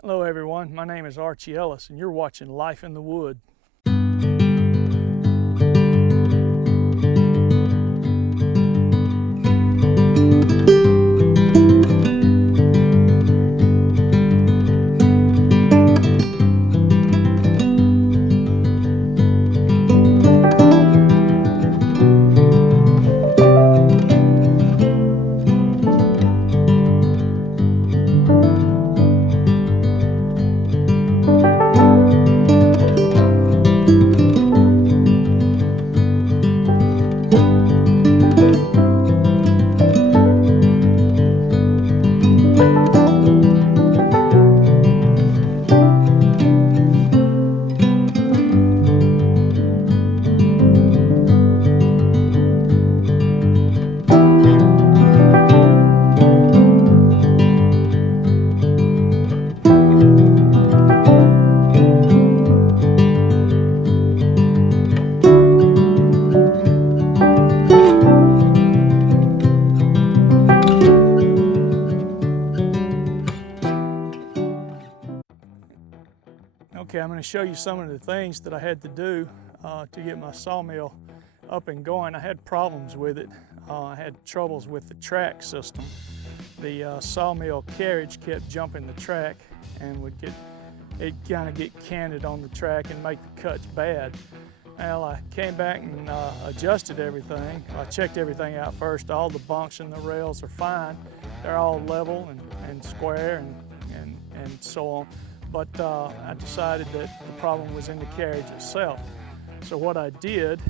Hello everyone, my name is Archie Ellis and you're watching Life in the Wood. Okay, I'm going to show you some of the things that I had to do to get my sawmill up and going. I had problems with it. I had troubles with the track system. The sawmill carriage kept jumping the track and would get canted on the track and make the cuts bad. Well, I came back and adjusted everything. I checked everything out first. All the bunks and the rails are fine. They're all level and square and so on. But I decided that the problem was in the carriage itself. So what I did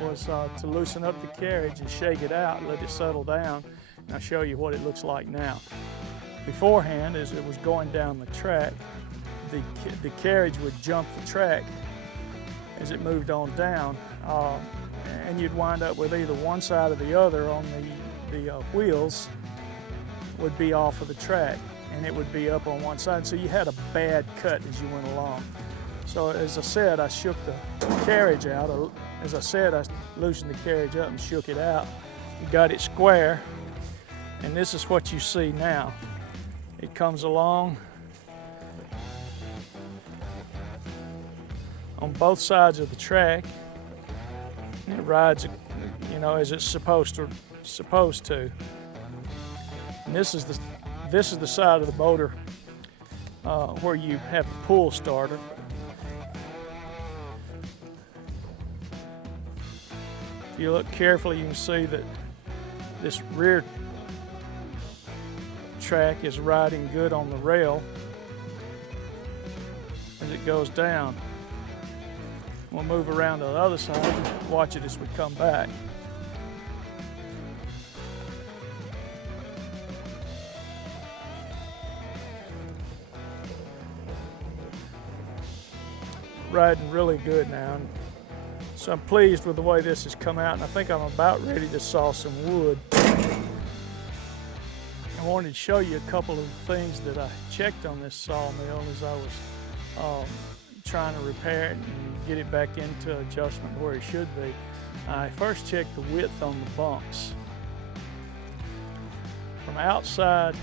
was to loosen up the carriage and shake it out, let it settle down, and I'll show you what it looks like now. Beforehand, as it was going down the track, the carriage would jump the track as it moved on down, and you'd wind up with either one side or the other on the wheels would be off of the track, and it would be up on one side, so you had a bad cut as you went along. So as I said, I shook the carriage out. As I said, I loosened the carriage up and shook it out. Got it square, and this is what you see now. It comes along on both sides of the track, and it rides, you know, as it's supposed to. And this is the side of the motor where you have the pull starter. If you look carefully, you can see that this rear track is riding good on the rail as it goes down. We'll move around to the other side and watch it as we come back. Riding really good now. So I'm pleased with the way this has come out, and I think I'm about ready to saw some wood. I wanted to show you a couple of things that I checked on this sawmill as I was trying to repair it and get it back into adjustment where it should be. I first checked the width on the bunks. From outside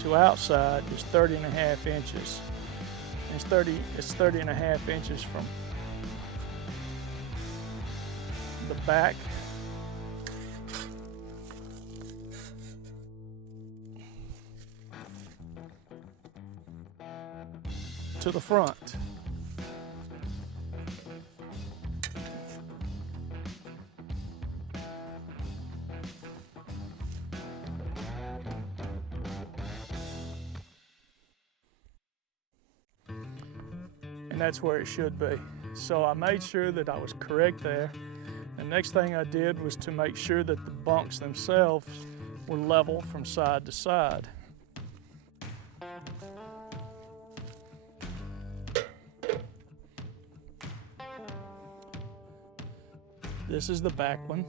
to outside is 30.5 inches. It's 30.5 inches from the back to the front. And that's where it should be. So I made sure that I was correct there. The next thing I did was to make sure that the bunks themselves were level from side to side. This is the back one.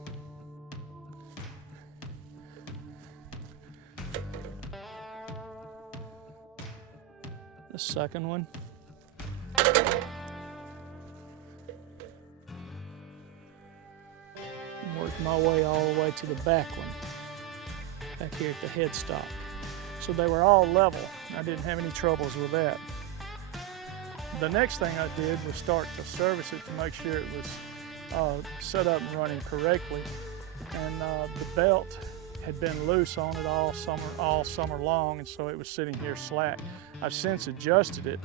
The second one. Work my way all the way to the back one, back here at the headstock. So they were all level. I didn't have any troubles with that. The next thing I did was start to service it to make sure it was set up and running correctly. And the belt had been loose on it all summer long, and so it was sitting here slack. I've since adjusted it,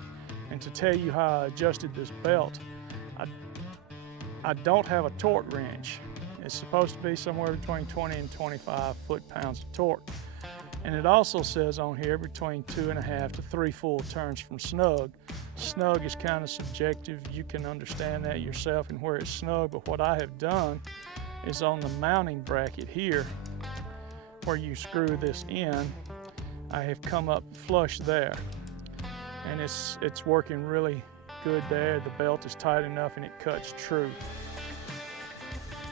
and to tell you how I adjusted this belt, I don't have a torque wrench. It's supposed to be somewhere between 20 and 25 foot-pounds of torque. And it also says on here between 2.5 to 3 full turns from snug. Snug is kind of subjective. You can understand that yourself and where it's snug, but what I have done is on the mounting bracket here, where you screw this in, I have come up flush there. And it's working really good there. The belt is tight enough and it cuts true.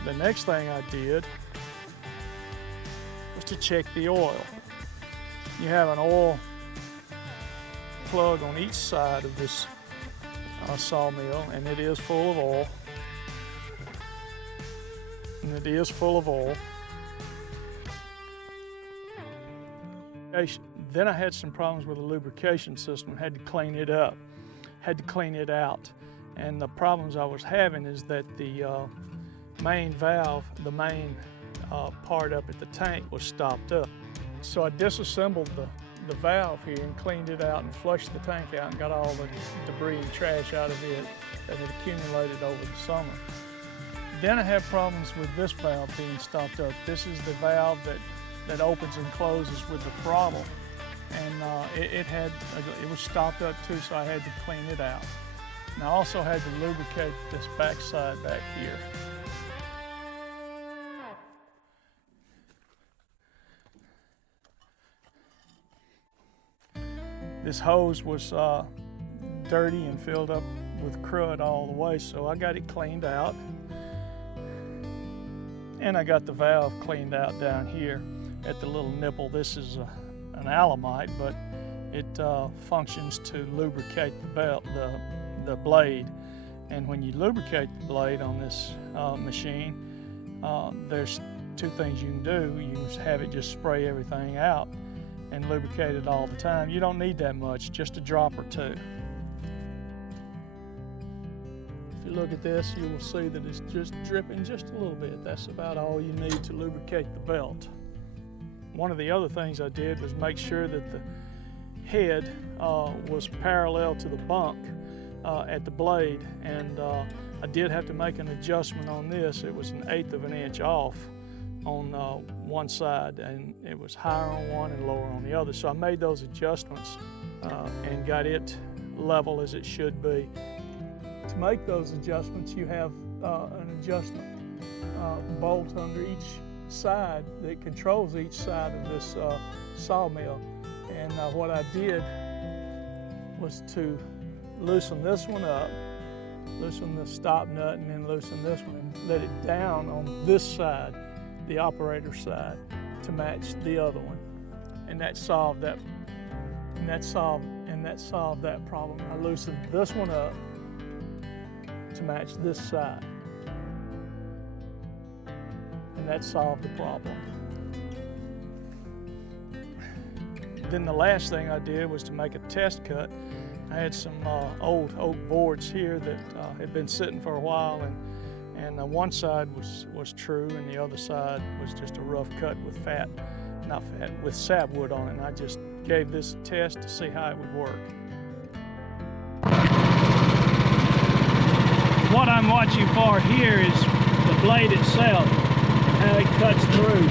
The next thing I did was to check the oil. You have an oil plug on each side of this sawmill, and it is full of oil. And it is full of oil. Then I had some problems with the lubrication system. Had to clean it up, had to clean it out. And the problems I was having is that the main valve, the main part up at the tank was stopped up. So I disassembled the valve here and cleaned it out and flushed the tank out and got all the debris and trash out of it that had accumulated over the summer. Then I have problems with this valve being stopped up. This is the valve that opens and closes with the throttle. And it was stopped up too, so I had to clean it out. And I also had to lubricate this backside back here. This hose was dirty and filled up with crud all the way, so I got it cleaned out. And I got the valve cleaned out down here at the little nipple. This is an alamite, but it functions to lubricate the blade. And when you lubricate the blade on this machine, there's two things you can do. You can have it just spray everything out and lubricate it all the time. You don't need that much, just a drop or two. If you look at this, you will see that it's just dripping just a little bit. That's about all you need to lubricate the belt. One of the other things I did was make sure that the head was parallel to the bunk at the blade, and I did have to make an adjustment on this. It was 1/8 of an inch off on one side, and it was higher on one and lower on the other. So I made those adjustments and got it level as it should be. To make those adjustments, you have an adjustment bolt under each side that controls each side of this sawmill. And what I did was to loosen this one up, loosen the stop nut, and then loosen this one and let it down on this side, the operator side, to match the other one. And that solved that. And that solved that problem. I loosened this one up to match this side. And that solved the problem. Then the last thing I did was to make a test cut. I had some old oak boards here that had been sitting for a while, and one side was true and the other side was just a rough cut with with sapwood on it. And I just gave this a test to see how it would work. What I'm watching for here is the blade itself, how it cuts through.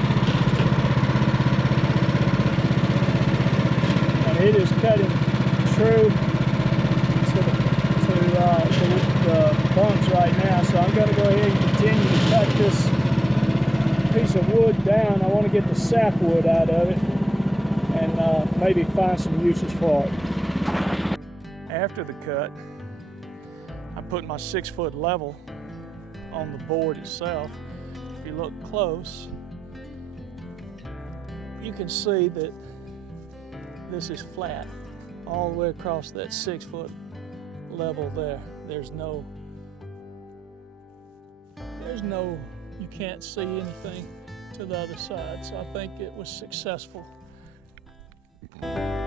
And it is cutting true to the bunks right now, so I'm going to go ahead and continue to cut this piece of wood down. I want to get the sapwood out of it and maybe find some uses for it. After the cut, I put my 6-foot level on the board itself. If you look close, you can see that this is flat all the way across that 6-foot level there. There's no, you can't see anything to the other side. So I think it was successful. you.